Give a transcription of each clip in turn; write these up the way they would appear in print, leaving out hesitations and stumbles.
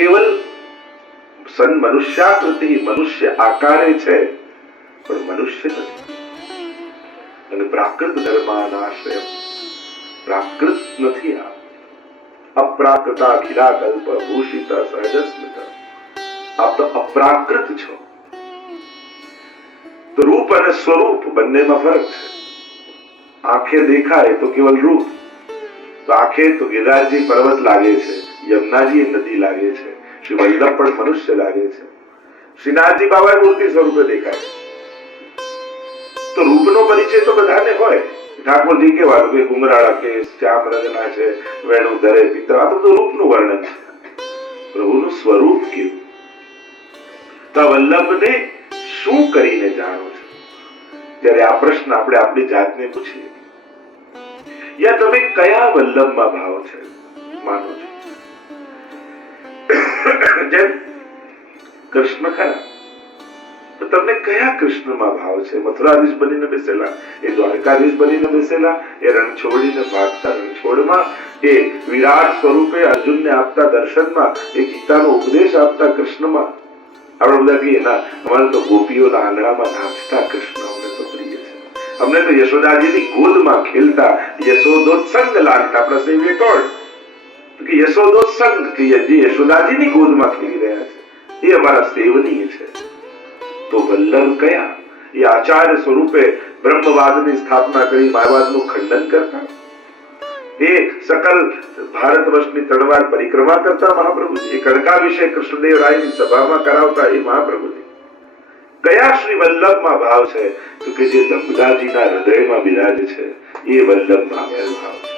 કેવલ સન મનુષ્યાકૃતિ, મનુષ્ય આકારે છે, પણ મનુષ્ય નથી. અને પ્રાકૃત ધર્માનાશ્રય, પ્રાકૃત નથી. અપ્રાકૃતા અખિલા કલ્પ ભૂષિત સહજસ્મિત, આપ તો અપ્રાકૃત છો. તો રૂપ અને સ્વરૂપ બંનેમાં ફરક છે. આંખે દેખાય તો કેવલ રૂપ, તો આંખે તો ગિરિરાજજી પર્વત લાગે છે, યમુનાજી નદી લાગે છે, શ્રી વલ્લભ પણ મનુષ્ય લાગે છે, શ્રીનાથજી બાબા મૂર્તિ સ્વરૂપે દેખાય. તો રૂપનો પરિચય તો બધાને હોય. ઠાકોરજી કેવા કે ગુમરાળા કેસ, શ્યામ રંગના છે, વેણુ ધરે પિત્તળ, આ બધું રૂપનું વર્ણન છે. પ્રભુનું સ્વરૂપ કેવું? તો વલ્લભને શું કરીને જાણો છો? જ્યારે આ પ્રશ્ન આપણે આપણી જાતને પૂછીએ, યા તમે કયા વલ્લભમાં ભાવ છે માનો છો? જેમ કૃષ્ણ ખરા, તો તમને કયા કૃષ્ણમાં ભાવ છે? મથુરાધીશ બનીને બેસેલા, એ દ્વારકાધીશ બનીને બેસેલા, એ રણછોડીને ભાગતા રણછોડમાં, એ વિરાટ સ્વરૂપે અર્જુનને આપતા દર્શનમાં, એ ગીતાનો ઉપદેશ આપતા કૃષ્ણમાં? આપણે બધા કહીએ ના, અમારે તો ગોપીઓના આંગણામાં નાચતા કૃષ્ણ અમને તો પ્રિય છે, અમને તો યશોદાજીની ગોદમાં ખેલતા યશોદોત્સંગ લાગતા. આપણા સેવ્ય કોણ? કે યશોદોત્સંગ, કે જે યશોદાજીની ગોદમાં ખેલી રહ્યા છે, એ અમારા સેવનીય છે. તો વલ્લભ કયા? એ આચાર્ય સ્વરૂપે બ્રહ્મવાદની સ્થાપના કરી માયાવાદનું ખંડન કરતા, એ સકલ ભારત વર્ષની તળવાર પરિક્રમા કરતા મહાપ્રભુજી, એ કડકાભિષેક કૃષ્ણદેવરાયની સભામાં કરાવતા એ મહાપ્રભુજી. કયા શ્રી વલ્લભમાં ભાવ છે? તો કે જે દંપદાજીના હૃદયમાં બિરાજે છે, એ વલ્લભમાં ભાવ છે.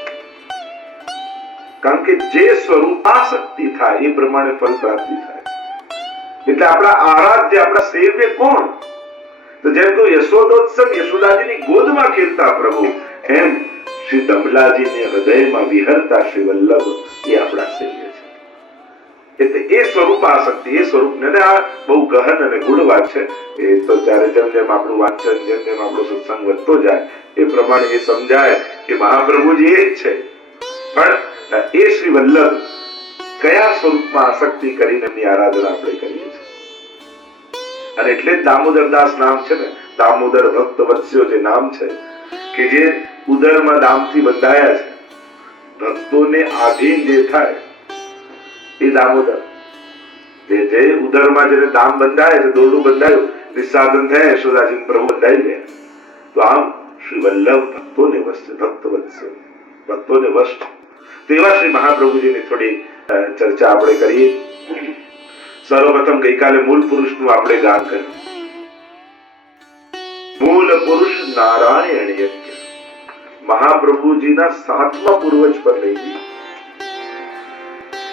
કારણ કે જે સ્વરૂપાસક્તિ થાય એ પ્રમાણે ફલ પ્રાપ્તિ થાય. એટલે આપણા આરાધ્ય, આપણા સેવ્ય કોણ? તો જેમ કહ્યું યશોદોત્સવ, યશોદાજીની ગોદમાં ખેલતા પ્રભુ, એમ શ્રી દમલાજીને હૃદયમાં વિહરતા શ્રી વલ્લભ, એ આપણા સેવ્ય છે. એટલે એ સ્વરૂપ આસક્તિ, એ સ્વરૂપને, આ બહુ ગહન અને ગૂઢ વાત છે. એ તો જ્યારે જેમ જેમ આપણું વાંચન, જેમ જેમ આપણો સત્સંગ વધતો જાય એ પ્રમાણે એ સમજાય કે મહાપ્રભુજી એ જ છે. પણ એ શ્રી વલ્લભ કયા સ્વરૂપમાં આસક્તિ કરીને એમની આરાધના આપણે કરીએ છીએ. અને એટલે જ દામોદરદાસ નામ છે ને, દામોદર ભક્ત વત્સ્યો જે નામ છે, કે જે ઉદરમાં દામથી બંધાયા છે, ભક્તોને આધીન જે થાય એ દામોદર. જે ઉદરમાં જેને દામ બંધાય છે, દોરડું બંધાયું, નિસ્સાધન થયા, યશોદાજી પ્રભુ બંધાઈ ગયા. તો આમ શ્રી વલ્લભ ભક્તોને વશ છે, ભક્ત વત્સ્યો, ભક્તોને વશ. તેવા શ્રી મહાપ્રભુજીની થોડી ચર્ચા આપણે કરીએ. સર્વપ્રથમ ગઈકાલે મૂળ પુરુષનું આપણે ગાન કર્યું. મૂળ પુરુષ નારાયણ યજ્ઞ મહાપ્રભુજીના 7મા પૂર્વજ પર લઈ ગઈ.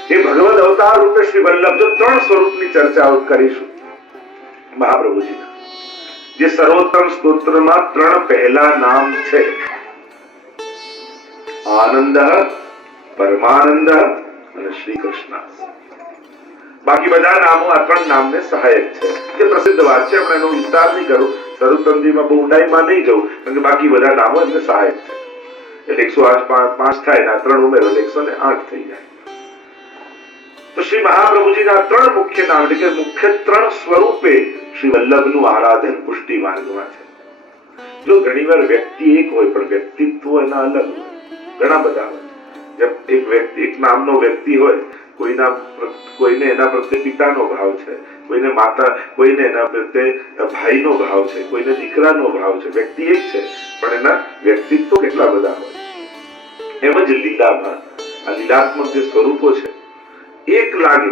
એ ભગવદ અવતાર રૂપે શ્રી વલ્લભ, જો 3 સ્વરૂપની ચર્ચા કરીશું મહાપ્રભુજીના, જે સર્વોત્તમ સ્તોત્રમાં 3 પહેલા નામ છે, આનંદ, પરમાનંદ અને શ્રી કૃષ્ણ. બાકી બધા નામો આ 3 નામને સહાયક છે. જે પ્રસિદ્ધ વાત છે, આપણે એનો વિસ્તાર નહીં કરું, સર્વોત્તમજીમાં બહુ ઊંડાઈમાં નહીં જવું, કારણ કે બાકી બધા નામો એમને સહાયક છે. એટલે 108 થાય ને 3 ઉમેરો 108 થઈ જાય. તો શ્રી મહાપ્રભુજીના 3 મુખ્ય નામ, એટલે કે મુખ્ય 3 સ્વરૂપે શ્રી વલ્લભનું આરાધન પુષ્ટિ માર્ગમાં છે. જો ઘણીવાર વ્યક્તિ એક હોય પણ વ્યક્તિત્વ એના અલગ હોય, ઘણા બધા હોય. જેમ એક વ્યક્તિ, એક નામનો વ્યક્તિ હોય, કોઈને એના પ્રત્યે પિતાનો ભાવ છે, કોઈને માતા, કોઈને એના પ્રત્યે ભાઈનો ભાવ છે, કોઈને દીકરાનો ભાવ છે. વ્યક્તિ એક છે પણ એના વ્યક્તિત્વ કેટલા બધા હોય. એમ જ લીલામાં આ લીલાત્મક જે સ્વરૂપો છે, એક લાગે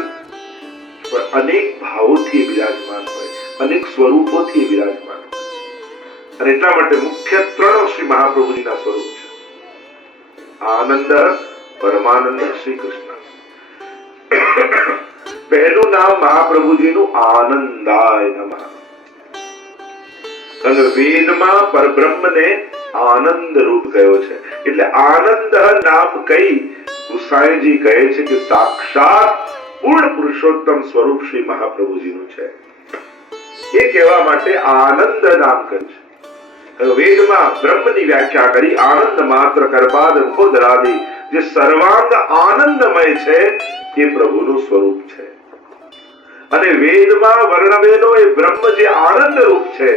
પણ અનેક ભાવોથી બિરાજમાન હોય, અનેક સ્વરૂપોથી બિરાજમાન હોય. અને એટલા માટે મુખ્ય 3 શ્રી મહાપ્રભુજીના સ્વરૂપ છે: આનંદ, પરમાનંદ, શ્રી કૃષ્ણ. પહેલું નામ મહાપ્રભુજીનું આનંદાય નમઃ. અને વેદમાં પરબ્રહ્મને આનંદ રૂપ કયો છે, એટલે આનંદ નામ કઈ ગુસાઈજી કહે છે કે સાક્ષાત પૂર્ણ પુરુષોત્તમ સ્વરૂપ શ્રી મહાપ્રભુજીનું છે. એ કહેવા માટે આનંદ નામ કહ્યું છે. વેદમાં બ્રહ્મની વ્યાખ્યા કરી, આનંદ માત્ર કરપાદ મુખોદરાદિ જે સર્વાંગ આનંદમય છે, એ પ્રભુનું સ્વરૂપ છે. અને વેદમાં વર્ણવેલો એ બ્રહ્મ જે આનંદ રૂપ છે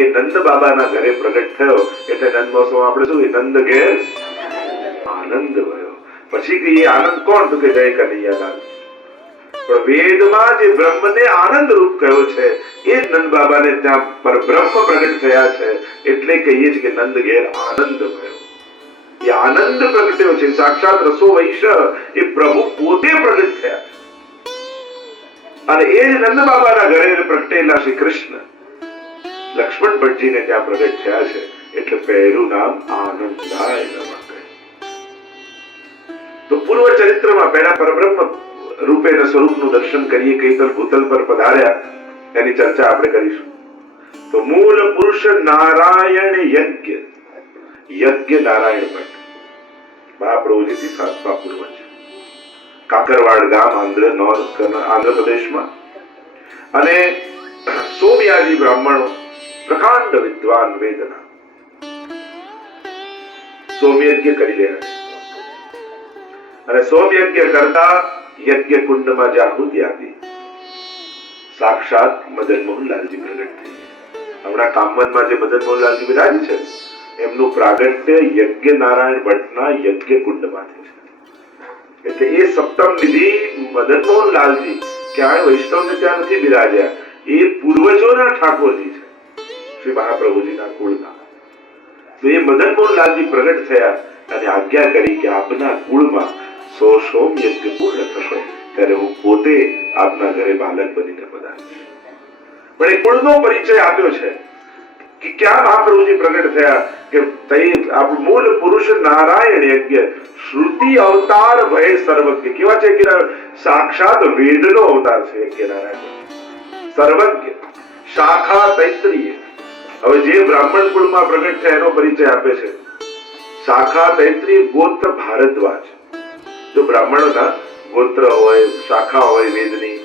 એ નંદ બાબાના ઘરે પ્રગટ થયો. એટલે નંદ મહોત્સવ આપણે શું નંદ ઘેર આનંદ ભયો. પછી કે એ આનંદ કોણ? તો કે જય કનૈયાલાલ. પણ વેદમાં જે બ્રહ્મને આનંદ રૂપ કયો છે એ નંદ બાબાને ત્યાં પરબ્રહ્મ પ્રગટ થયા છે. એટલે કહીએ છીએ કે નંદ ઘેર આનંદ ભયો. એ આનંદ પ્રગટ્યો છે. સાક્ષાત રસો વૈશ એ પ્રભુ પોતે પ્રગટ થયા છે. અને એ જ નંદ બાબાના ઘરે પ્રગટેલા શ્રી કૃષ્ણ લક્ષ્મણ ભટ્ટજીને ત્યાં પ્રગટ થયા છે. એટલે પહેલું નામ આનંદાય નમઃ. તો પૂર્વ ચરિત્રમાં પહેલા પરબ્રહ્મ રૂપેના સ્વરૂપનું દર્શન કરીએ. કૈતલ ભૂતલ પર પધાર્યા એની ચર્ચા આપણે કરીશું. તો મૂળ પુરુષ નારાયણ યજ્ઞ. યજ્ઞ નારાયણ ભટ્ટ મહાપ્રભુજીથી સાતમા પૂર્વજ. કાકરવાડ ગામ આંધ્રપ્રદેશમાં. અને સોમયાજી બ્રાહ્મણો પ્રકાંડ વિદ્વાન વેદના સોમયજ્ઞ કરી રહ્યા છે. અને સોમયજ્ઞ કરતા યજ્ઞ કુંડમાં જે આહુતિ આપી સાક્ષાત મદન મોહનલાલજી પ્રગટ થઈ. હમણાં કામવનમાં જે મદન મોહનલાલજી બિરાજ છે એમનું પ્રાગટ્ય યજ્ઞ નારાયણ ભટ્ટના યજ્ઞ કુંડમાંથી છે. એટલે એ સપ્તમ નિધિ મદન મોહનલાલજી ક્યાંય વૈષ્ણવને ત્યાં નથી બિરાજ્યા. એ પૂર્વજોના ઠાકોરજી છે, શ્રી મહાપ્રભુજીના કુળના. તો એ મદન મોહનલાલજી પ્રગટ થયા અને આજ્ઞા કરી કે આપના કુળમાં સોમ યજ્ઞ પૂર્ણ થશે ત્યારે હું પોતે આપના ઘરે બાલક બનીને પધારીશ. પણ એ કુળનો પરિચય આપ્યો છે કે ક્યાં મહાપ્રભુજી પ્રગટ થયા કે આપણું મૂળ પુરુષ નારાયણ યજ્ઞ શ્રુતિ અવતાર ભય સર્વજ્ઞ. કેવા છે કે સાક્ષાત વેદનો અવતાર છે યજ્ઞ નારાયણ. સર્વજ્ઞ શાખા તૈત્રીય. હવે જે બ્રાહ્મણ કુળમાં પ્રગટ થયા એનો પરિચય આપે છે. શાખા તૈત્રીય ગોત્ર ભારદ્વાજ. જો બ્રાહ્મણોના ગોત્ર હોય શાખા હોય વેદની,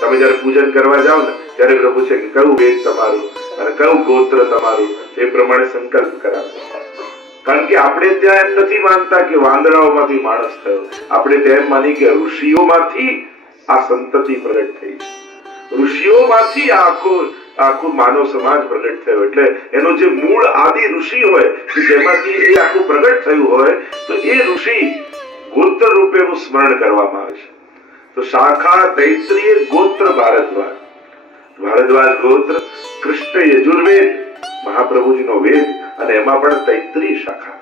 તમે જયારે પૂજન કરવા જાઓ ને ત્યારે પ્રભુ છે કે કયું વેદ તમારું અને કયું ગોત્ર તમારું એ પ્રમાણે સંકલ્પ કરાવે. કારણ કે આપણે ત્યાં એમ નથી માનતા કે વાંદરાઓમાંથી માણસ થયો. આપણે તેમ માની કે ઋષિઓમાંથી આ સંતતિ પ્રગટ થઈ છે. ઋષિઓમાંથી આખું માનવ સમાજ પ્રગટ થયો. એટલે એનો જે મૂળ આદિ ઋષિ હોય કે જેમાંથી એ આખું પ્રગટ થયું હોય તો એ ઋષિ ગોત્ર રૂપે નું સ્મરણ કરવામાં આવે છે. તો શાખા તૈત્રીય ગોત્ર ભારદ્વાજ. ભારદ્વાજ ગોત્ર કૃષ્ણ યજુર્વેદ મહાપ્રભુજીનો વેદ અને એમાં પણ તૈત્રીય શાખા.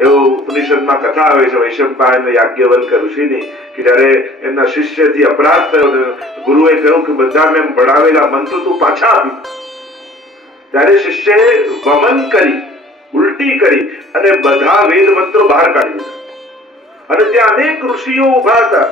એવું ઉપનિષદમાં કથા આવે છે વૈશંપાયન યાજ્ઞવલ્ક ઋષિની કે જયારે એમના શિષ્યથી અપરાધ થયો ગુરુએ કહ્યું કે બધા મેં ભણાવેલા મંત્રો તું પાછા આપી. ત્યારે શિષ્યએ વમન કરી ઉલટી કરી અને બધા વેદ મંત્રો બહાર કાઢી દીધા. અને ત્યાં અનેક ઋષિઓ ઉભા હતા,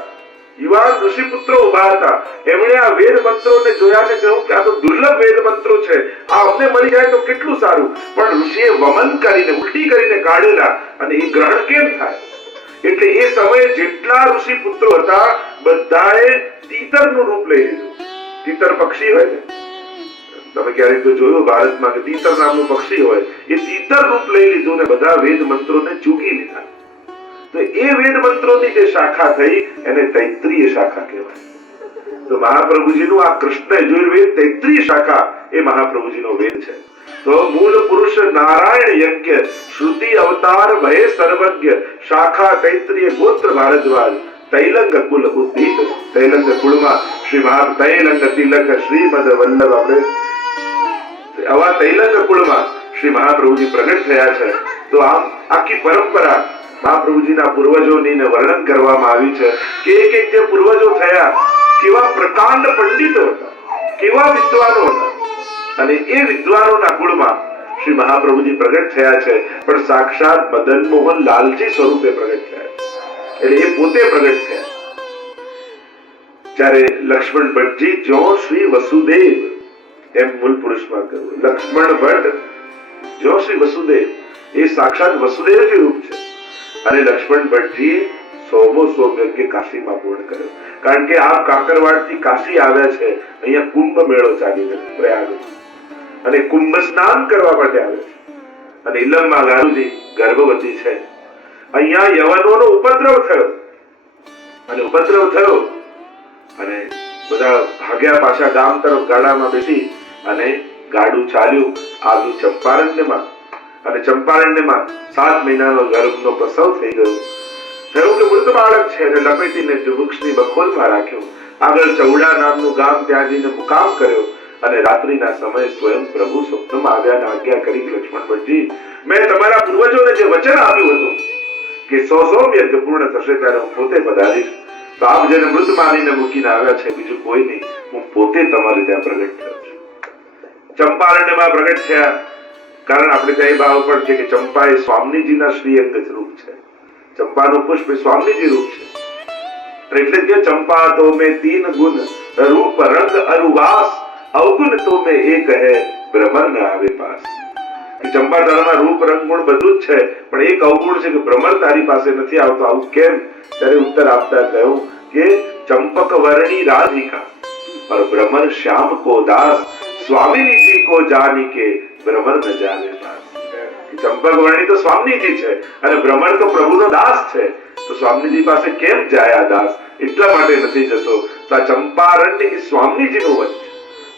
યુવાન ઋષિપુત્રો ઉભા હતા. એમણે આ વેદ મંત્રોને જોયા ને કહ્યું કે આ તો દુર્લભ વેદ મંત્રો છે, આ અમને મળી જાય તો કેટલું સારું. પણ ઋષિએ વમન કરીને ઉલટી કરીને કાઢેલા અને એ ગ્રહણ કેમ થાય? એટલે એ સમયે જેટલા ઋષિ પુત્રો હતા બધાએ તીતરનું રૂપ લઈ લીધું. તીતર પક્ષી હોય ને, તમે ક્યારેક તો જોયું ભારતમાં કે તીતર નામનું પક્ષી હોય, એ તીતર રૂપ લઈ લીધું ને બધા વેદ મંત્રોને ચૂકી લીધા. તો એ વેદ મંત્રોની જે શાખા થઈ એને તૈત્રીય શાખા કહેવાય. તો મહાપ્રભુજીનું આ કૃષ્ણ યજુર્વેદ તૈત્રીય શાખા એ મહાપ્રભુજીનો વેદ છે. તો મૂળ પુરુષ નારાયણ યજ્ઞ શ્રુતિ અવતાર ભય સર્વજ્ઞ શાખા તૈત્રીય ગોત્ર ભારદ્વાજ તૈલંગ કુલ ઉદ્દીત. તૈલંગ કુળમાં શ્રી મહા તૈલંગ તિલક શ્રીમદ વલ્લભ આપણે આવા તૈલંગ કુળમાં શ્રી મહાપ્રભુજી પ્રગટ થયા છે. તો આમ આખી પરંપરા મહાપ્રભુજીના પૂર્વજોની વર્ણન કરવામાં આવી છે કે એક જે પૂર્વજો થયા કેવા પ્રકાંડ પંડિતો હતા, કેવા વિદ્વાનો હતા. અને એ વિદ્વાનોના કુળમાં શ્રી મહાપ્રભુજી પ્રગટ થયા છે. પણ સાક્ષાત મદન મોહન લાલજી સ્વરૂપે પ્રગટ થયા છે. એટલે એ પોતે પ્રગટ થયા. જ્યારે લક્ષ્મણ ભટ્ટજી જો શ્રી વસુદેવ એમ મૂળ પુરુષમાં કહ્યું. લક્ષ્મણ ભટ્ટ જો શ્રી વસુદેવ એ સાક્ષાત વસુદેવજી રૂપ છે. અને લક્ષ્મણ ભટ્ટજી સોમો યજ્ઞ કાશીમાં પૂર્ણ કર્યો. કારણ કે આપ કાકરવાડથી કાશી આવ્યા છે, અહીંયા કુંભ મેળો ચાલી રહ્યો પ્રયાગ અને કુંભ સ્નાન કરવા માટે આવે છે. અને ઇલમમાં ગારુજી ગર્ભવતી છે. અહીંયા યવનોનો ઉપદ્રવ થયો અને બધા ભાગ્યા પાછા ગામ તરફ ગાડામાં બેસી અને ગાડું ચાલ્યું, આવ્યું ચંપારણ્યમાં. અને ચંપારણ્યમાં 7 મહિનાનો ગર્ભનો પ્રસવ થઈ ગયો. થયું કે મૃત બાળક છે અને લપેટીને વૃક્ષની બખોલમાં રાખ્યું. આગળ ચૌડા નામનું ગામ, ત્યાં જઈને મુકામ કર્યો. અને રાત્રિના સમયે સ્વયં પ્રભુ સ્વપ્નમાં આવ્યા અને આજ્ઞા કરી, લક્ષ્મણ ભટ્ટજી, મેં તમારા પૂર્વજોને જે વચન આપ્યું હતું કે 100 યજ્ઞ પૂર્ણ થશે ત્યારે હું પોતે પધારીશ, તો આપ જેને મૃત માનીને મૂકીને આવ્યા છે, બીજું કોઈ નહીં, હું પોતે તમારે ત્યાં પ્રગટ થયો છું. ચંપારણ્યમાં પ્રગટ થયા. કારણ આપણે ત્યાં એ ભાવ પણ છે કે ચંપા એ સ્વામીજીના શ્રીઅંગ રૂપ છે. ચંપાનું પુષ્પ એ સ્વામીજી રૂપ છે. એટલે કે ચંપા તો મેં 3 ગુણ, રૂપ રંગ અરુવાસ, અવગુણ તો મેં એક હૈ, ભ્રમર ન આવે પાસ. ચંપા તારામાં રૂપ રંગ ગુણ બધું જ છે, પણ એક અવગુણ છે કે ભ્રમર તારી પાસે નથી આવતો. આવું કેમ? ત્યારે ઉત્તર આપતા કહ્યું કે ચંપક વર્ણી રાધિકા और भ्रमर श्याम को दास, स्वामिनी जी को जानी के भ्रमर न जाने पास. ચંપક વર્ણી તો સ્વામીજી છે અને ભ્રમર તો પ્રભુનો દાસ છે, તો સ્વામીજી પાસે કેમ જાય આ દાસ? એટલા માટે નથી જતો. તો આ ચંપારણ્ય એ સ્વામીજીનું વન છે,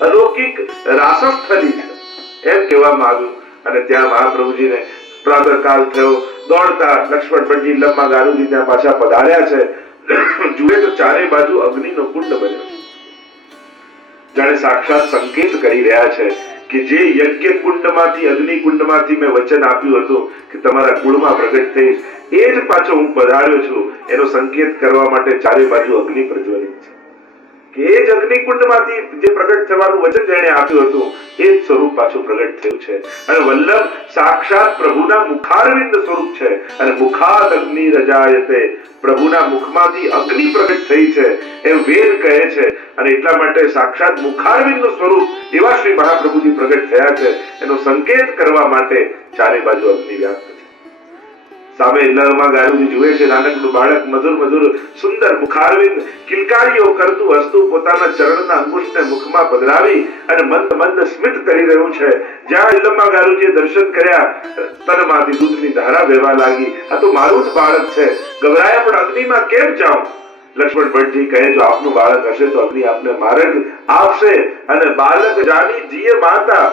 અલૌકિક રાસસ્થલી છે એમ કહેવામાં આવ્યું. અને ત્યાં મહાપ્રભુજીને પ્રાતઃકાલ થયો, દોડતા લક્ષ્મણ ભટ્ટજી લંબા ગારુજી ત્યાં પાછા પધાર્યા છે. જુએ તો ચારે બાજુ અગ્નિનો કુંડ બન્યો છે. જાણે સાક્ષાત સંકેત કરી રહ્યા છે કે જે યજ્ઞ કુંડમાંથી, અગ્નિ કુંડમાંથી મેં વચન આપ્યું હતું કે તમારા કુળમાં પ્રગટ થઈશ, એ જ પાછો હું પધાર્યો છું. એનો સંકેત કરવા માટે ચારે બાજુ અગ્નિ પ્રજ્વલિત છે. કે એ જ અગ્નિકુંડમાંથી જે પ્રગટ થવાનું વચન જેણે આપ્યું હતું એ જ સ્વરૂપ પાછું પ્રગટ થયું છે. અને વલ્લભ સાક્ષાત પ્રભુના મુખારવિંદ સ્વરૂપ છે. અને મુખાદ અગ્નિ રજાયતે, પ્રભુના મુખમાંથી અગ્નિ પ્રગટ થઈ છે એમ વેદ કહે છે. અને એટલા માટે સાક્ષાત મુખારવિંદનું સ્વરૂપ એવા શ્રી મહાપ્રભુજી પ્રગટ થયા છે. એનો સંકેત કરવા માટે ચારે બાજુ અગ્નિ વ્યાપ્ત છે. સામે લમાં ગારુજી જુએ છે નાનકડું બાળક મધુર મધુર સુંદર મુખારવિંદ કિલકારીઓ કરતું હસતું પોતાના ચરણના અંગુષ્ઠને મુખમાં પધરાવી અને મંદ મંદ સ્મિત કરી રહ્યું છે. જ્યાં લમાં ગારુજીએ દર્શન કર્યા, તનમાંથી દૂધની ધારા વહેવા લાગી. આ તો મારું જ બાળક છે. ગભરાયા પણ અગ્નિમાં કેમ જાઉં? લક્ષ્મણ ભટ્ટજી કહે, જો આપનું બાળક હશે તો અગ્નિ આપને માર્ગ આપશે. અને બાલક જાની જીએ માતા,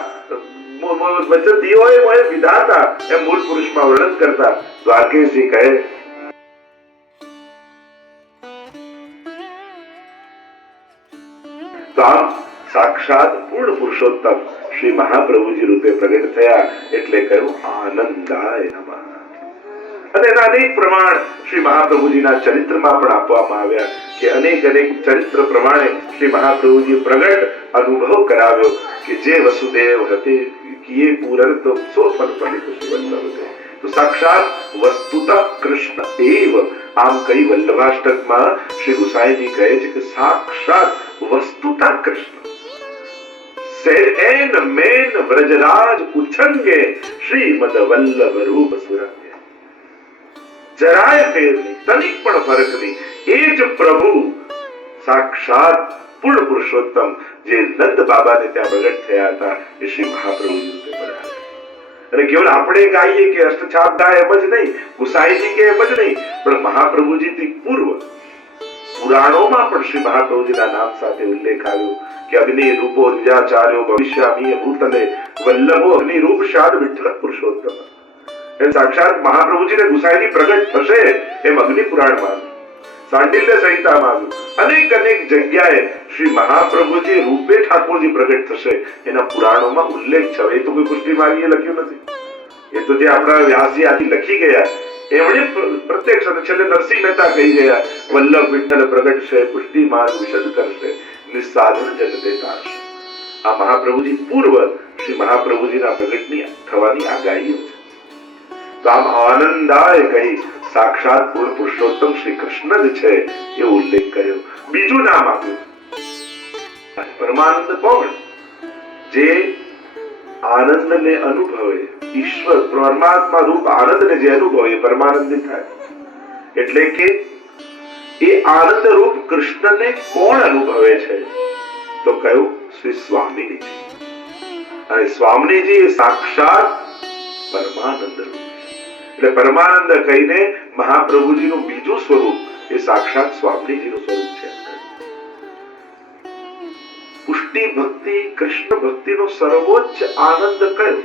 વચન દિયો એ મોએ વિધાતા, એમ મૂળ પુરુષમાં વર્ણન કરતા દ્વારકેશજી કહે, તો આમ સાક્ષાત પૂર્ણ પુરુષોત્તમ શ્રી મહાપ્રભુજી રૂપે પ્રગટ થયા. એટલે કહ્યું આનંદાય નમઃ. અને એના અનેક પ્રમાણ શ્રી મહાપ્રભુજીના ચરિત્રમાં પણ આપવામાં આવ્યા કે અનેક અનેક ચરિત્ર પ્રમાણે શ્રી મહાપ્રભુજી પ્રગટ અનુભવ કરાવ્યો કે જે વસુદેવ હતે કિએ પૂરણ તો સો ફલ ફલિત સુવર્ણવતે. તો સાક્ષાત વસ્તુતઃ કૃષ્ણ એવ. આમ કઈ વલ્લભાષ્ટકમાં શ્રી ગુસાઈજી કહે છે કે સાક્ષાત વસ્તુતઃ કૃષ્ણ સેન મેન વ્રજરાજ ઉછંગે શ્રીમદ વલ્લભ રૂપ સુરંગે. જરાય ફેર નહીં, તનિક પણ ફરક નહીં. એ જ પ્રભુ સાક્ષાત પૂર્ણ પુરુષોત્તમ જે નંદ બાબાને ત્યાં પ્રગટ થયા હતા એ શ્રી મહાપ્રભુજી રૂપે પધાર્યા. અને કેવલ આપણે ગાઈએ કે અષ્ટછાપ ગાય એમ જ નહીં, ગુસાઈજી કે એમ જ નહીં, પણ મહાપ્રભુજીથી પૂર્વ પુરાણોમાં પણ શ્રી મહાપ્રભુજીના નામ સાથે ઉલ્લેખ આવ્યો કે અગ્નિ રૂપો ચાલ્યો ભવિષ્યામી ભૂતલે વલ્લભો અગ્નિ રૂપ શાદ વિઠ્ઠલ પુરુષોત્તમ. એમ સાક્ષાત મહાપ્રભુજીને ગુસાઈજી પ્રગટ થશે એમ અગ્નિ પુરાણમાં, સાંડિલ્ય સંહિતામાં અનેક અનેક જગ્યાએ શ્રી મહાપ્રભુજી રૂપે ઠાકોરજી પ્રગટ થશે એના પુરાણોમાં ઉલ્લેખ છે. એ તો કોઈ પુષ્ટિ માર્ગીએ લખ્યું નથી, એ તો જે આપણા વ્યાસજી આથી લખી ગયા એમણે પ્રત્યક્ષ. અને છેલ્લે નરસિંહ મહેતા કહી ગયા વલ્લભ વિઠ્ઠલ પ્રગટ છે, પુષ્ટિ માર્ગ વિશદ કરશે, નિસ્સાધન જગતે તારશે. આ મહાપ્રભુજી પૂર્વ શ્રી મહાપ્રભુજીના પ્રગટની થવાની આગાહીઓ છે. તો આમ આનંદાય કહી સાક્ષાત પૂર્ણ પુરુષોત્તમ શ્રી કૃષ્ણ જ છે એ ઉલ્લેખ કર્યો. બીજું નામ આપ્યું પરમાનંદ. કોણ? જે આનંદને અનુભવે, ઈશ્વર પરમાત્મા રૂપ આનંદને જે અનુભવે પરમાનંદી થાય. એટલે કે એ આનંદ રૂપ કૃષ્ણને કોણ અનુભવે છે? તો કયું? શ્રી સ્વામીજી. અને સ્વામીજી એ સાક્ષાત પરમાનંદ રૂપ. એટલે પરમાનંદ કહીને મહાપ્રભુજીનું બીજું સ્વરૂપ એ સાક્ષાત સ્વામીજીનું સ્વરૂપ છે. ભક્તિ, કૃષ્ણ ભક્તિનો સર્વોચ્ચ આનંદ કયો?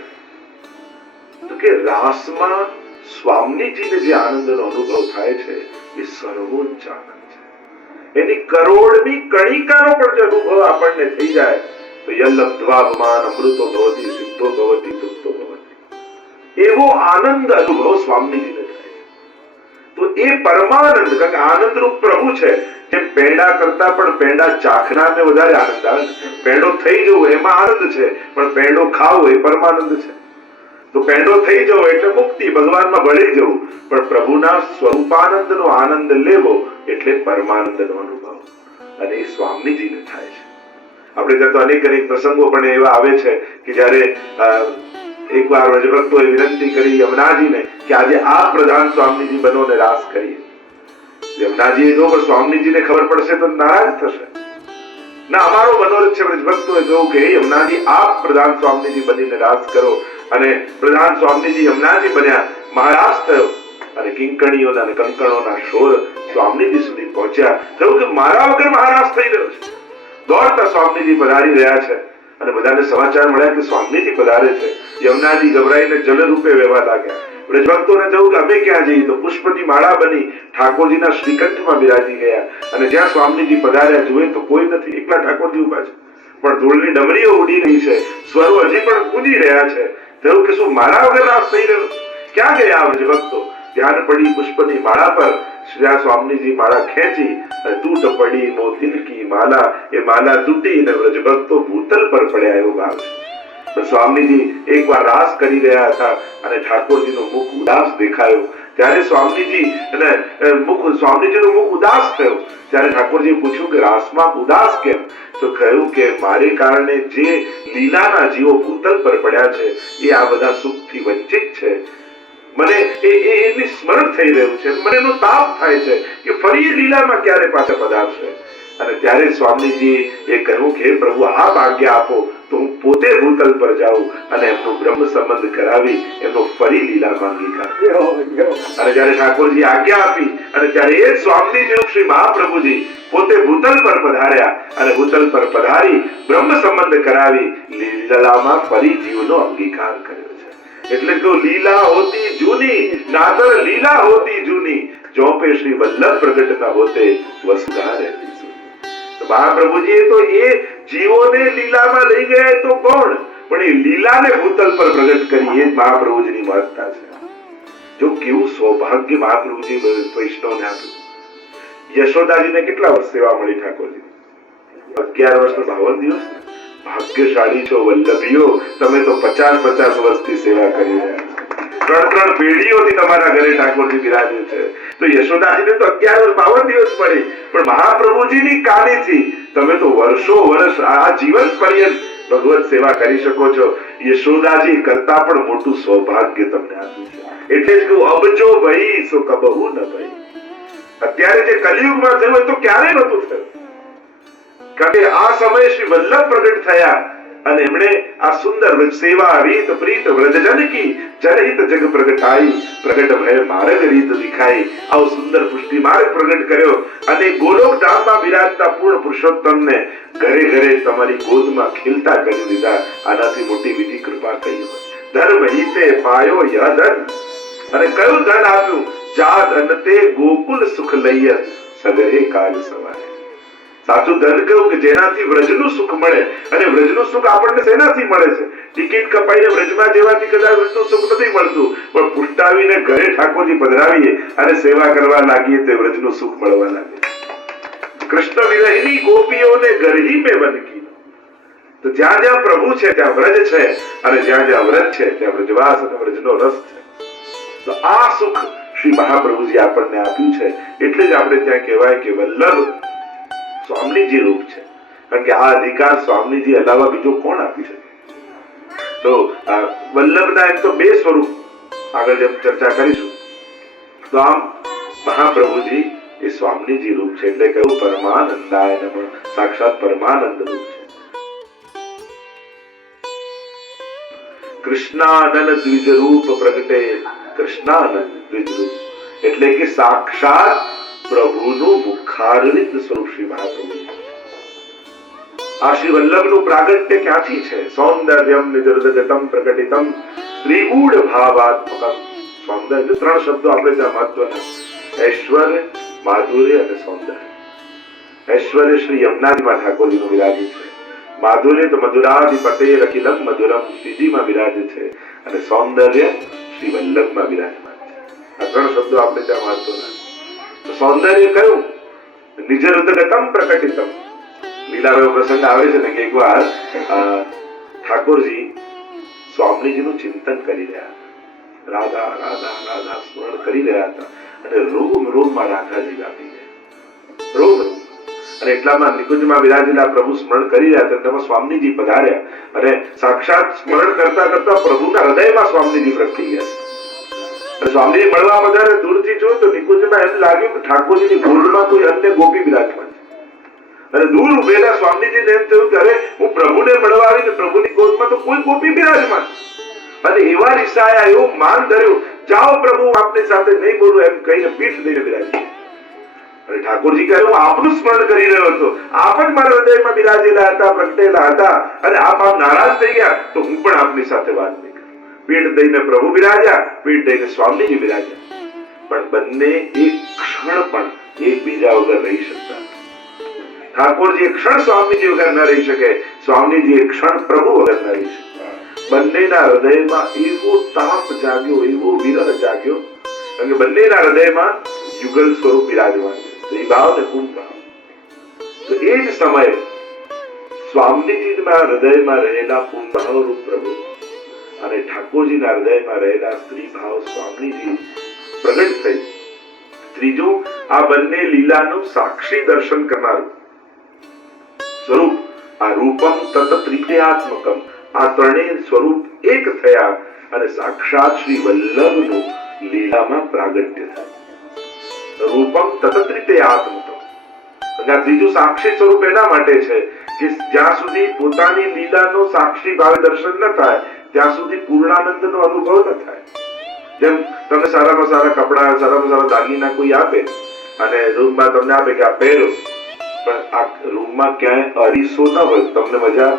તો કે રાસમાં સ્વામીજીને જે આનંદનો અનુભવ થાય છે એ સર્વોચ્ચ આનંદ છે. એની કરોડમી કણિકાનો પણ જો અનુભવ આપણને થઈ જાય તો યલ્લબ્ધ્વાભમાન અમૃતો ભવતિ સિદ્ધો ભવતિ તૃપ્તો ભવતિ, એવો આનંદ અનુભવ સ્વામીજીને થાય છે. તો એ પરમાનંદ, કારણ કે આનંદરૂપ પ્રભુ છે. જેમ પેંડા કરતા પણ પેંડા ચાખનારને વધારે આનંદ આવે. પેંડો થઈ જવો એમાં આનંદ છે, પણ પેંડો ખાવો એ પરમાનંદ છે. તો પેંડો થઈ જવો એટલે મુક્તિ, ભગવાનમાં ભળી જવું, પણ પ્રભુના સ્વરૂપાનંદનો આનંદ લેવો એટલે પરમાનંદનો અનુભવ. અને એ સ્વામીજીને થાય છે. આપણે ત્યાં તો અનેક પ્રસંગો પણ એવા આવે છે કે જયારે એકવાર વ્રજભક્તોએ વિનંતી કરી યમુનાજીને કે આજે આપ પ્રધાન સ્વામીજી બનો ને રાસ કરીએ. યમુનાજીએ કહ્યું કે સ્વામીજીને ખબર પડશે તો નારાજ થશે. ના, અમારો મનોરથ છે. વ્રજભક્તોએ કહ્યું કે યમુનાજી આપ પ્રધાન સ્વામીજી બનીને રાસ કરો. અને પ્રધાન સ્વામીજી યમુનાજી બન્યા, મહારાજ થયો અને કિંકણીઓના અને કંકણોના શોર સ્વામીજી સુધી પહોંચ્યા. થયું કે મારા વગર મહારાજ થઈ રહ્યો છે. દોડતા સ્વામીજી પધારી રહ્યા છે અને બધાને સમાચાર મળ્યા કે સ્વામીજી પધારે છે. યમુનાજી ગભરાઈને જલ રૂપે વહેવા લાગ્યા. વ્રજભક્તોને થયું કે અમે ક્યાં જઈએ? તો પુષ્પની માળા બની ઠાકોરજીના શ્રીકંઠમાં બિરાજી ગયા. અને જ્યાં સ્વામીજી પધાર્યા જોઈએ તો કોઈ નથી, એકલા ઠાકોરજી ઉભા છે. પણ ધૂળની ડમરીઓ ઉડી રહી છે, સ્વરો હજી પણ કૂદી રહ્યા છે. થયું કે શું મારા વગર રાસ થઈ રહ્યો? ક્યાં ગયા વ્રજભક્તો? ધ્યાન પડી પુષ્પની માળા પર. જ્યાં સ્વામીજી માળા ખેંચી અને તૂટ પડી મોતીનકી માલા, એ માલા તૂટી અને વ્રજભક્તો ભૂતલ પર પડ્યા એવો ભાવ છે. પણ સ્વામીજી એકવાર રાસ કરી રહ્યા હતા અને ઠાકોરજીનું મુખ ઉદાસ દેખાયો. ત્યારે સ્વામીજીનું મુખ ઉદાસ થયું. ત્યારે ઠાકોરજીએ પૂછ્યું કે રાસમાં ઉદાસ કેમ? તો કહ્યું કે મારે કારણે જે લીલાના જીવો ભૂતલ પર પડ્યા છે એ આ બધા સુખથી વંચિત છે. મને એની સ્મરણ થઈ રહ્યું છે. મને એનો તાપ થાય છે કે ફરી એ લીલામાં ક્યારે પાછા પધારશે. અને ત્યારે સ્વામીજી એ કહ્યું કે પ્રભુ આપ આજ્ઞા આપો તો હું પોતે ભૂતલ પર જાઉં અને એમનો બ્રહ્મ સંબંધ કરાવી એમનો ફરી લીલામાં અંગીકાર. અને જયારે ઠાકોરજી આજ્ઞા આપી અને ત્યારે એ સ્વામીજી શ્રી મહાપ્રભુજી પોતે ભૂતલ પર પધાર્યા અને ભૂતલ પર પધારી બ્રહ્મ સંબંધ કરાવી લીલામાં ફરી જીવનો અંગીકાર કર્યો છે. એટલે તો લીલા હોતી જૂની, નાદર લીલા હોતી જૂની, જોપે શ્રી વલ્લભ પ્રગટ ન હોતે વસુધા રહેતી. મહાપ્રભુજીએ તો એ જીવોને લીલામાં લઈ ગયા તો કોણ, પણ એ લીલાને ભૂતલ પર પ્રગટ કરી એ મહાપ્રભુજીની મહત્તા છે. જો કેવું સૌભાગ્ય મહાપ્રભુજી વૈષ્ણવને આપ્યું. યશોદાજીને કેટલા વર્ષ સેવા મળી ઠાકોરજી? 11 વર્ષનો 52 દિવસ. ભાગ્યશાળી છો વલ્લભીઓ, તમે તો 50 વર્ષથી સેવા કરી રહ્યા છો. 3 પેઢીઓથી તમારા ઘરે ઠાકોરજી બિરાજ્યું છે. તો યશોદાજીને તો 11 વર્ષ 52 દિવસ પડી, પણ મહાપ્રભુજીની કાનીથી તમે તો વર્ષો વર્ષ આ જીવન પર્યંત ભગવત સેવા કરી શકો છો. યશોદાજી કરતા પણ મોટું સૌભાગ્ય તમને આપ્યું છે. એટલે જ કહું અબજો ભઈ સો કબહુ ન ભઈ. અત્યારે જે કલિયુગમાં થયું તો ક્યારે નહોતું થયું. કારણ કે આ સમયે શ્રી વલ્લભ પ્રગટ થયા અને એમણે આ સુંદર સેવા રીત પ્રીત વ્રજજન કી જનહિત જગ પ્રગટાઈ, પ્રગટ ભય માર્ગ રીત દિખાઈ. આવો સુંદર પુષ્ટિ માર્ગ પ્રગટ કર્યો અને ગોલોક ધામમાં બિરાજતા પૂર્ણ પુરુષોત્તમને ઘરે ઘરે તમારી ગોદમાં ખીલતા કરી દીધા. આનાથી મોટી બીજી કૃપા કઈ હોય? ધર્મ હિતે પાયો ય ધન. અને કયું ધન આપ્યું? જા ધન તે ગોકુલ સુખ લઈએ સગરે કાલ સવારે. સાચું ધન કહ્યું કે જેનાથી વ્રજનું સુખ મળે. અને વ્રજનું સુખ આપણને શેનાથી મળે છે? ટિકિટ કપાઈને વ્રજમાં જેવાથી કદાચ વ્રજનું સુખ નથી મળતું, પણ પુષ્ટાવીને ઘરે ઠાકોરજી પધરાવીએ અને સેવા કરવા લાગીએ તો વ્રજનું સુખ મળવા લાગે. કૃષ્ણ વિરહિની ગોપીઓને ગરહી મેં બનકી. તો જ્યાં જ્યાં પ્રભુ છે ત્યાં વ્રજ છે, અને જ્યાં જ્યાં વ્રજ છે ત્યાં વ્રજવાસ અને વ્રજનો રસ છે. તો આ સુખ શ્રી મહાપ્રભુજી આપણને આપ્યું છે. એટલે જ આપણે ત્યાં કહેવાય કે વલ્લભ સ્વામીજી રૂપ છે. કારણ કે આ અધિકાર સ્વામીજી અલાવા બીજો કોણ આપી શકે? તો વલ્લભના એમ તો 2 સ્વરૂપ આગળ જેમ ચર્ચા કરીશું. તો આમ મહાપ્રભુજી એ સ્વામીજી રૂપ છે. એટલે કહ્યું પરમાનંદાય નમઃ. સાક્ષાત પરમાનંદ રૂપ છે. કૃષ્ણાનંદ દ્વિજ રૂપ પ્રગટે. કૃષ્ણાનંદ દ્વિજ રૂપ એટલે કે સાક્ષાત પ્રભુનું મુખારવિંદ સ્વરૂપ શ્રી મહાપ્રભુ. આ શ્રી વલ્લભનું પ્રાગટ્ય ક્યાંથી છે? સૌંદર્યમ નિજહૃદગતમ પ્રકટિતમ ત્રિગુણ ભાવાત્મકમ. સૌંદર્ય, ત્રણ શબ્દો આપણે ત્યાં મહત્વના: ઐશ્વર્ય, માધુર્ય અને સૌંદર્ય. ઐશ્વર્ય શ્રી યમુનાજીમાં ઠાકોરજીનું વિરાજિત છે. માધુર્ય તો મધુરાધિપતે અખિલમ મધુરમ શ્રીજીમાં વિરાજે છે. અને સૌંદર્ય શ્રી વલ્લભમાં વિરાજમાન છે. આ ત્રણ શબ્દો આપણે ત્યાં મહત્વના. તો સૌંદર્ય કયું? નિજહૃદગતમ પ્રકટિતમ. લીલાનો પ્રસંગ આવે છે ને કે એકવાર ઠાકોરજી સ્વામીજીનું ચિંતન કરી રહ્યા હતા. રાધા રાધા રાધા સ્મરણ કરી રહ્યા હતા અને રોમ રોમમાં રાધાજી વ્યાપી ગયા. રોમ રોમ. અને એટલામાં નિકુંજમાં વિરાજેલા પ્રભુ સ્મરણ કરી રહ્યા હતા. તેમાં સ્વામીજી પધાર્યા અને સાક્ષાત સ્મરણ કરતા કરતા પ્રભુના હૃદયમાં સ્વામીજી પ્રગટી ગયા. સ્વામીજી મળવા પધારે. દૂરથી જોયું તો નિકુંજમાં એમ લાગ્યું કે ઠાકોરજીની ગોદમાં કોઈ અન્ય ગોપી વિરાજમાન છે. અને દૂર ઉભેલા સ્વામીજીને એમ થયું કે અરે, હું પ્રભુને મળવા આવીને પ્રભુની ગોદમાં તો કોઈ ગોપી બિરાજમાન. અને એવા રિસાયા, એવું માન ધર્યું, જાઓ પ્રભુ આપની સાથે નહીં બોલું એમ કહીને પીઠ દઈને બિરાજી. અને ઠાકોરજી કહે, હું આપનું સ્મરણ કરી રહ્યો હતો, આપ જ મારા હૃદયમાં બિરાજેલા હતા, પ્રગટેલા હતા, અને આપ નારાજ થઈ ગયા તો હું પણ આપની સાથે વાત નહીં કરું. પીઠ દઈને પ્રભુ બિરાજ્યા, પીઠ દઈને સ્વામીજી બિરાજ્યા. પણ બંને એક ક્ષણ પણ એકબીજા વગર રહી શકતા. ઠાકોરજી એક ક્ષણ સ્વામીજી વગર ન રહી શકે, સ્વામીજી એક ક્ષણ પ્રભુ વગર ન રહી શકે. બંનેના હૃદયમાં એવો તાપ જાગ્યો, એવો વિરહ જાગ્યો, કારણ કે બંનેના હૃદયમાં યુગલ સ્વરૂપ બિરાજમાન છે, શ્રીભાવ ને કુંભાવ. તો એ જ સમયે સ્વામીજીના હૃદયમાં રહેલા કુંભાવ રૂપ પ્રભુ અને ઠાકોરજીના હૃદયમાં રહેલા સ્ત્રીભાવ સ્વામીજી પ્રગટ થઈ. ત્રીજું, આ બંને લીલાનું સાક્ષી દર્શન કરનારું સ્વરૂપ, આ રૂપમ તત ત્રિપ્યાત્મકમ, આ ત્રણેય સ્વરૂપ એક થયા અને સાક્ષાત શ્રી વલ્લભનું લીલામાં પ્રાગટ્ય થાય. રૂપમ તત ત્રિપ્યાત્મકમ. આ ત્રીજું સાક્ષી સ્વરૂપ એના માટે છે કે જ્યાં સુધી પોતાની લીલાનો સાક્ષી ભાવે દર્શન ન થાય ત્યાં સુધી પૂર્ણાનંદનો અનુભવ ન થાય. જેમ તમે સારામાં સારા કપડા, સારામાં સારા દાગીના કોઈ આપે અને રૂમમાં તમને આપે કે આ પહેરો, પણ આ રૂમમાં ક્યાંય અરીસો ન હોય, તમને મજા?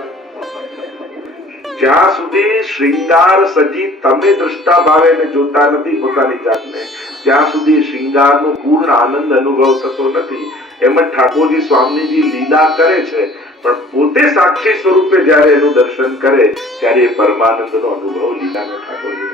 જ્યાં સુધી શ્રૃંગાર સજી તમે દ્રષ્ટા ભાવે જોતા નથી પોતાની જાતને, ત્યાં સુધી શ્રૃંગારનો પૂર્ણ આનંદ અનુભવ થતો નથી. એમ જ ઠાકોરજી સ્વામીજી લીલા કરે છે, પણ પોતે સાક્ષી સ્વરૂપે જયારે એનું દર્શન કરે ત્યારે એ પરમાનંદનો અનુભવ લીલાનો ઠાકોરજી